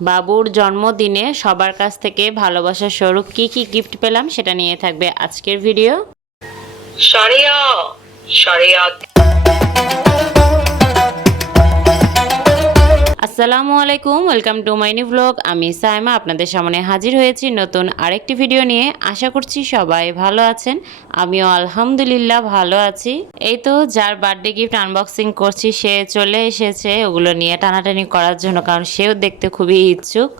বাবুর জন্মদিনে সবার কাছ থেকে ভালোবাসার স্বরূপ কি কি গিফট পেলাম সেটা নিয়ে থাকবে আজকের ভিডিও সরিয়া Sharia. আসসালামু আলাইকুম, ওয়েলকাম টু মাইনি ব্লগ। আমি সাইমা, আপনাদের সামনে হাজির হয়েছি নতুন আরেকটি ভিডিও নিয়ে। আশা করছি সবাই ভালো আছেন। আমিও আলহামদুলিল্লাহ ভালো আছি। এই তো যার বার্থডে গিফট আনবক্সিং করছি, সে চলে এসেছে। ওগুলো নিয়ে টানাটানি করার জন্য, কারণ সেও দেখতে খুবই ইচ্ছুক।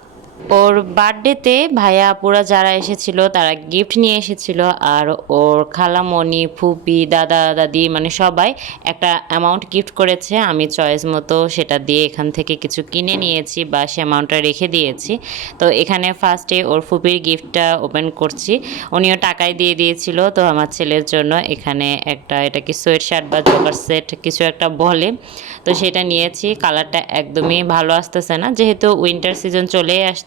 ওর বার্থডেতে ভাইয়া আপুরা যারা এসেছিল, তারা গিফট নিয়ে এসেছিল আর ওর খালামণি, ফুপি, দাদা, দাদি মানে সবাই একটা অ্যামাউন্ট গিফট করেছে। আমি চয়েস মতো সেটা দিয়ে এখান থেকে কিছু কিনে নিয়েছি বা সে অ্যামাউন্টটা রেখে দিয়েছি। তো এখানে ফার্স্টে ওর ফুপির গিফটটা ওপেন করছি। উনিও টাকায় দিয়ে দিয়েছিল, তো আমার ছেলের জন্য এখানে একটা, এটা কি সোয়েট শার্ট বা জগার সেট কিছু একটা বলে। তো সেটা নিয়েছি কালারটা একদমই ভালো আসতেছে না। যেহেতু উইন্টার সিজন চলেই আসছে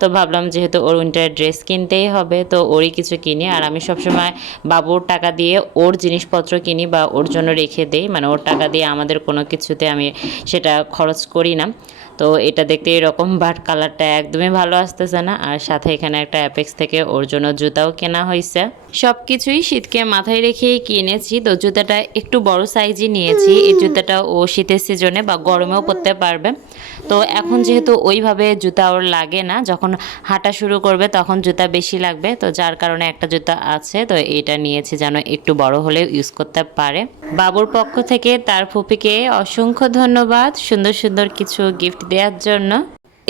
তো ভাবলাম যেহেতু ওর উইন্টার ড্রেস কিনতেই হবে, তো ওরই কিছু কিনি। আর আমি সবসময় বাবুর টাকা দিয়ে ওর জিনিসপত্র কিনি বা ওর জন্য রেখে দেই। মানে ওর টাকা দিয়ে আমাদের কোনো কিছুতে আমি সেটা খরচ করি না। তো এটা দেখতে এরকম বাট কালারটা একদমই ভালো আসতেছে না। আর সাথে এখানে একটা অ্যাপেক্স থেকে ওর জন্য জুতাও কেনা হয়েছে সব কিছুই শীতকে মাথায় রেখেই কিনেছি। তো জুতাটা একটু বড় সাইজই নিয়েছি। এই জুতাটা ও শীতের সিজনে বা গরমেও পরতে পারবে। তো এখন যেহেতু ওইভাবে জুতা ওর লাগে না, যখন হাঁটা শুরু করবে তখন জুতা বেশি লাগবে, তো যার কারণে একটা জুতা আছে, তো এটা নিয়েছি যেন একটু বড় হলে ইউজ করতে পারে। বাবুর পক্ষ থেকে তার ফুপিকে অসংখ্য ধন্যবাদ সুন্দর সুন্দর কিছু গিফট দেওয়ার জন্য।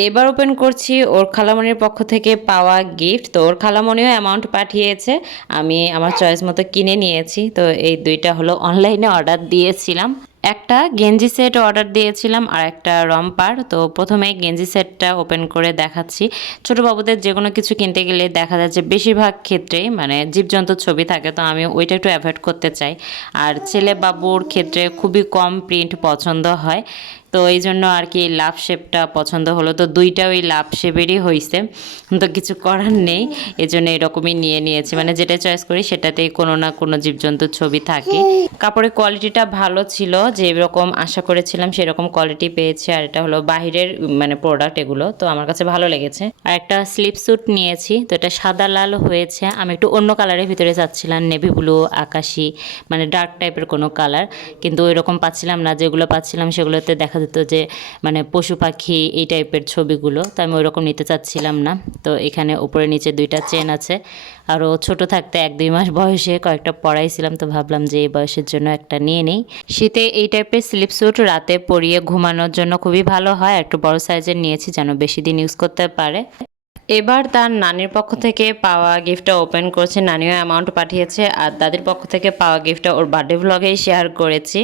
এবার ওপেন করছি ওর খালামণির পক্ষ থেকে পাওয়া গিফট তো ওর খালামণিও অ্যামাউন্ট পাঠিয়েছে, আমি আমার চয়েস মতো কিনে নিয়েছি, তো এই দুইটা হলো অনলাইনে অর্ডার দিয়েছিলাম। একটা গেঞ্জি সেট অর্ডার দিয়েছিলাম আর একটা রম্পার। তো প্রথমে গেঞ্জি সেটটা ওপেন করে দেখাচ্ছি। ছোটো বাবুদের যে কোনো কিছু কিনতে গেলে দেখা যাচ্ছে বেশিরভাগ ক্ষেত্রেই মানে জীবজন্তুর ছবি থাকে, তো আমি ওইটা একটু অ্যাভয়েড করতে চাই। আর ছেলে বাবুর ক্ষেত্রে খুবই কম প্রিন্ট পছন্দ হয়। তো এই জন্য আর কি লাভ শেপটা পছন্দ হলো। তো দুইটা ওই লাভ শেপেরই হয়েছে তো কিছু করার নেই এই জন্য এরকমই নিয়ে নিয়েছি। মানে যেটা চয়েস করি সেটাতেই কোনো না কোনো জীবজন্তুর ছবি থাকে। কাপড়ের কোয়ালিটিটা ভালো ছিল, যে এরকম আশা করেছিলাম সেরকম কোয়ালিটি পেয়েছি। আর এটা হলো বাহিরের মানে প্রোডাক্ট এগুলো, তো আমার কাছে ভালো লেগেছে। আর একটা স্লিপ স্যুট নিয়েছি, তো এটা সাদা লাল হয়েছে। আমি একটু অন্য কালারের ভিতরে চাচ্ছিলাম নেভি ব্লু আকাশি মানে ডার্ক টাইপের কোনো কালার কিন্তু ওই রকম পাচ্ছিলাম না, যেগুলো পাচ্ছিলাম সেগুলোতে দেখা যেত যে মানে পশু পাখি এই টাইপের ছবিগুলো, তো আমি ওইরকম নিতে চাচ্ছিলাম না। তো এখানে উপরে নিচে দুইটা চেন আছে। আরও ছোট থাকতে এক দুই মাস বয়সে কয়েকটা পড়াইছিলাম, তো ভাবলাম যে এই বয়সের জন্য একটা নিয়ে নেই। শীতে এই টাইপের স্লিপ স্যুট রাতে পরিয়ে ঘুমানোর জন্য খুবই ভালো হয়, একটু বড় সাইজের নিয়েছি যেন বেশি দিন ইউজ করতে পারে। এবার তার নানির পক্ষ থেকে পাওয়া গিফটটা ওপেন করেছে। নানিও অ্যামাউন্ট পাঠিয়েছে, আর দাদির পক্ষ থেকে পাওয়া গিফটটা ওর বার্থডে ভ্লগেই শেয়ার করেছি।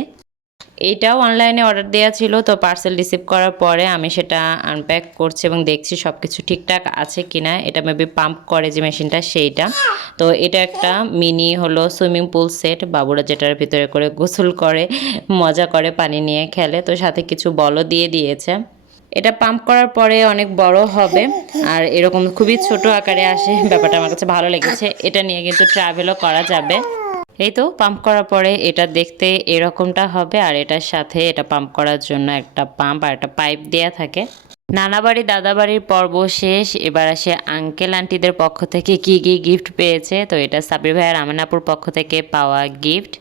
এইটাও অনলাইনে অর্ডার দেওয়া ছিল, তো পার্সেল রিসিভ করার পরে আমি সেটা আনপ্যাক করছি এবং দেখছি সব কিছু ঠিকঠাক আছে কি না এটা মেবি পাম্প করে যে মেশিনটা সেইটা। তো এটা একটা মিনি হলো সুইমিং পুল সেট বাবুরা যেটার ভিতরে করে গোসল করে, মজা করে পানি নিয়ে খেলে, তো সাথে কিছু বলও দিয়ে দিয়েছে। এটা পাম্প করার পরে অনেক বড় হবে, আর এরকম খুবই ছোট আকারে আসে, ব্যাপারটা আমার কাছে ভালো লেগেছে। এটা নিয়ে কিন্তু ট্রাভেলও করা যাবে। এই তো পাম্প করার পরে এটা দেখতে এরকমটা হবে আর এটার সাথে এটা পাম্প করার জন্য একটা পাম্প আর একটা পাইপ দেয়া থাকে। নানা বাড়ি, দাদা বাড়ির পর্ব শেষ। এবার আসে আঙ্কেল আন্টিদের পক্ষ থেকে কি কি গিফট পেয়েছে? তো এটা সাবির ভাইয়ের আমিনাপুর পক্ষ থেকে পাওয়া গিফট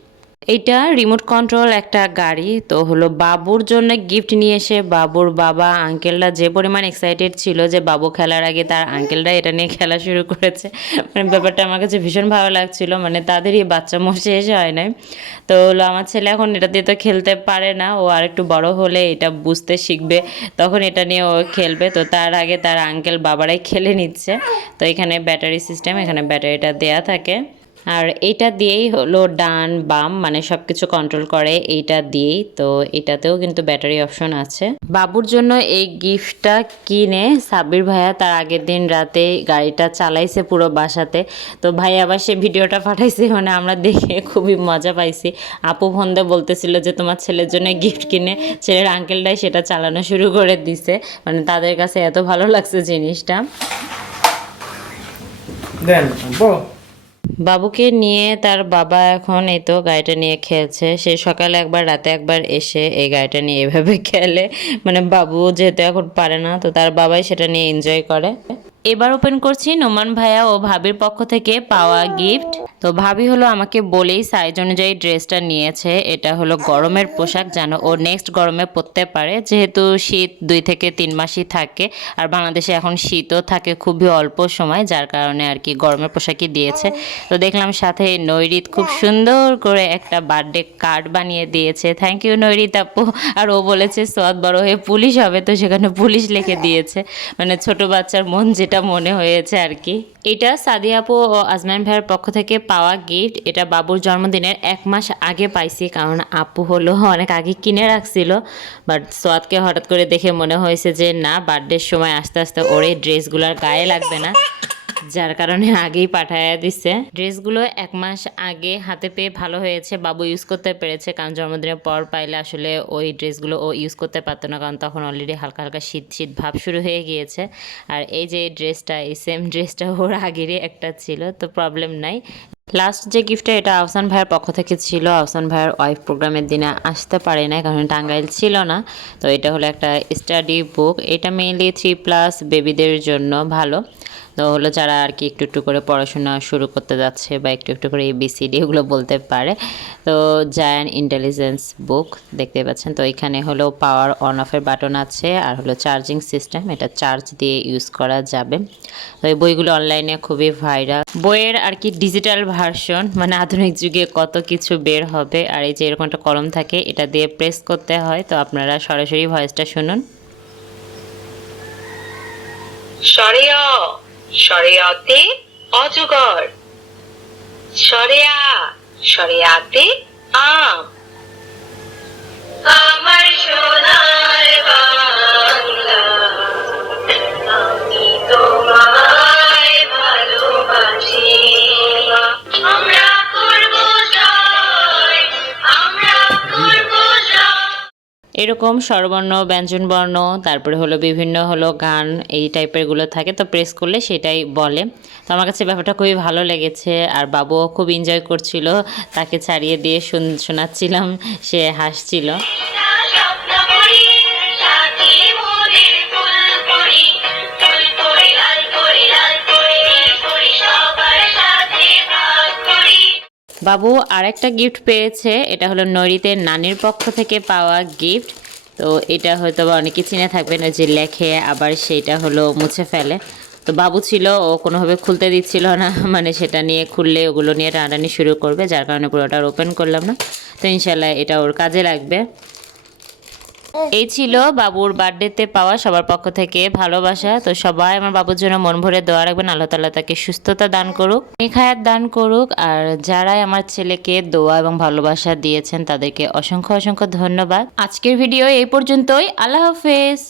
এইটা রিমোট কন্ট্রোল একটা গাড়ি, তো হলো বাবুর জন্য গিফট নিয়ে এসে বাবুর বাবা আঙ্কেলরা যে পরিমাণ এক্সাইটেড ছিল যে বাবু খেলার আগে তার আঙ্কেলরা এটা নিয়ে খেলা শুরু করেছে। মানে ব্যাপারটা আমার কাছে ভীষণ ভালো লাগছিল মানে তাদেরই বাচ্চা মোষ শেষ হয় নাই। তো হলো আমার ছেলে এখন এটা দিয়ে তো খেলতে পারে না, ও আর একটু বড় হলে এটা বুঝতে শিখবে, তখন এটা নিয়ে ও খেলবে। তো তার আগে তার আঙ্কেল বাবারাই খেলে নিচ্ছে। তো এখানে ব্যাটারি সিস্টেম এখানে ব্যাটারিটা দেয়া থাকে। আর এইটা দিয়েই হলো ডান, বাম মানে সব কিছু কন্ট্রোল করে এইটা দিয়েই। তো এটাতেও কিন্তু ব্যাটারি অপশন আছে। বাবুর জন্য এই গিফটটা কিনে সাব্বির ভাইয়া তার আগের দিন রাতে গাড়িটা চালাইছে পুরো বাসাতে। তো ভাই আবার সে ভিডিওটা পাঠাইছে মানে আমরা দেখে খুবই মজা পাইছি। আপু ফন্দে বলতেছিল যে, তোমার ছেলের জন্য গিফট কিনে ছেলের আঙ্কেলটাই সেটা চালানো শুরু করে দিছে। মানে তাদের কাছে এত ভালো লাগছে জিনিসটা। দেন বাবুকে নিয়ে তার বাবা এখন এই তো গাড়িটা নিয়ে খেলছে, সে সকালে একবার, রাতে একবার এসে এই গাড়িটা নিয়ে এভাবে খেলে। মানে বাবু যেহেতু এখন পারে না, তো তার বাবাই সেটা নিয়ে এনজয় করে। এবার ওপেন করছি নোমান ভাইয়া ও ভাবির পক্ষ থেকে পাওয়া গিফট তো ভাবি হলো আমাকে বলেই সাইজ অনুযায়ী ড্রেসটা নিয়েছে। এটা হলো গরমের পোশাক যেন ও নেক্সট গরমে পরতে পারে। যেহেতু শীত দুই থেকে তিন মাসই থাকে, আর বাংলাদেশে এখন শীতও থাকে খুবই অল্প সময়, যার কারণে আর কি গরমের পোশাকই দিয়েছে। তো দেখলাম সাথে নৈরিত খুব সুন্দর করে একটা বার্থডে কার্ড বানিয়ে দিয়েছে। থ্যাংক ইউ নৈরিত আপু। আর ও বলেছে, সোয়াদ বড় হয়ে পুলিশ হবে। তো সেখানে পুলিশ লিখে দিয়েছে। মানে ছোট বাচ্চার মন যেটা মনে হয়েছে আর কি। এটা সাদিয়া আপু ও আজমান ভাইয়ের পক্ষ থেকে পাওয়া গিফট। এটা বাবুর জন্মদিনের এক মাস আগে পাইছি, কারণ আপু হলো অনেক আগে কিনে রাখছিল। বাট সোয়াদকে হঠাৎ করে দেখে মনে হয়েছে যে, না বার্থডের সময় আস্তে আস্তে ওরে এই ড্রেসগুলোর গায়ে লাগবে না। যার কারণে আগেই পাঠাইয়া দিছে। ড্রেসগুলো এক মাস আগে হাতে পেয়ে ভালো হয়েছে, বাবু ইউজ করতে পেরেছে, কারণ জন্মদিনের পর পাইলে আসলে ওই ড্রেসগুলো ও ইউজ করতে পারতো না, কারণ তখন অলরেডি হালকা হালকা শীত শীত ভাব শুরু হয়ে গিয়েছে। আর এই যে ড্রেসটা, এই সেম ড্রেসটা ওর আগেরই একটা ছিল, তো প্রবলেম নাই। লাস্ট যে গিফটটা এটা আহসান ভাইয়ের পক্ষ থেকে ছিল। আহসান ভাইয়ের ওয়াইফ প্রোগ্রামের দিনে আসতে পারে না কারণ টাঙ্গাইল ছিল না। তো এটা হলো একটা স্টাডি বুক এটা মেইনলি থ্রি প্লাস বেবিদের জন্য ভালো। তো হলো যারা আর কি একটু একটু করে পড়াশোনা শুরু করতে যাচ্ছে বা একটু একটু করে এবিসিডি এগুলো বলতে পারে। তো জায়ান ইন্টেলিজেন্স বুক দেখতে পাচ্ছেন? তো এখানে হলো পাওয়ার অন অফের বাটন আছে, আর হলো চার্জিং সিস্টেম এটা চার্জ দিয়ে ইউজ করা যাবে। তো এই বইগুলো অনলাইনে খুবই ভাইরাল বইয়ের আর কি ডিজিটাল ভার্সন মানে আধুনিক যুগে কত কিছু বের হবে আর এই যে এরকম একটা কলম থাকে এটা দিয়ে প্রেস করতে হয়। তো আপনারা সরাসরি ভয়েসটা শুনুন। সারিয়া সারিয়াতে অজগর। সারিয়া সারিয়াতে আম। আমার সোনার এরকম স্বরবর্ণ, ব্যঞ্জনবর্ণ, তারপরে হলো বিভিন্ন হলো গান, এই টাইপেরগুলো থাকে, তো প্রেস করলে সেটাই বলে। তো আমার কাছে ব্যাপারটা খুবই ভালো লেগেছে, আর বাবুও খুব এনজয় করছিল, তাকে ছাড়িয়ে দিয়ে শুন- শোনাচ্ছিলাম, সে হাসছিল। বাবু আরেকটা গিফট পেয়েছে, এটা হলো নৈরিতে নানির পক্ষ থেকে পাওয়া গিফট তো এটা হয়তো বা অনেকে চিনে থাকবেন, ওই যে লেখে, আবার সেইটা হলো মুছে ফেলে। তো বাবু ছিল, ও কোনোভাবে খুলতে দিচ্ছিল না মানে সেটা নিয়ে খুললে ওগুলো নিয়ে টানাটানি শুরু করবে, যার কারণে পুরোটা ওপেন করলাম না। তো ইনশাল্লাহ এটা ওর কাজে লাগবে। এই ছিল বাবুর বার্থডেতে পাওয়া সবার পক্ষ থেকে ভালোবাসা। তো সবাই আমার বাবুর জন্য মন ভরে দোয়া রাখবেন। আল্লাহ তাল্লাহ তাকে সুস্থতা দান করুক, নিখায়াত দান করুক। আর যারাই আমার ছেলেকে দোয়া এবং ভালোবাসা দিয়েছেন, তাদেরকে অসংখ্য অসংখ্য ধন্যবাদ। আজকের ভিডিও এই পর্যন্তই। আল্লাহ হাফেজ।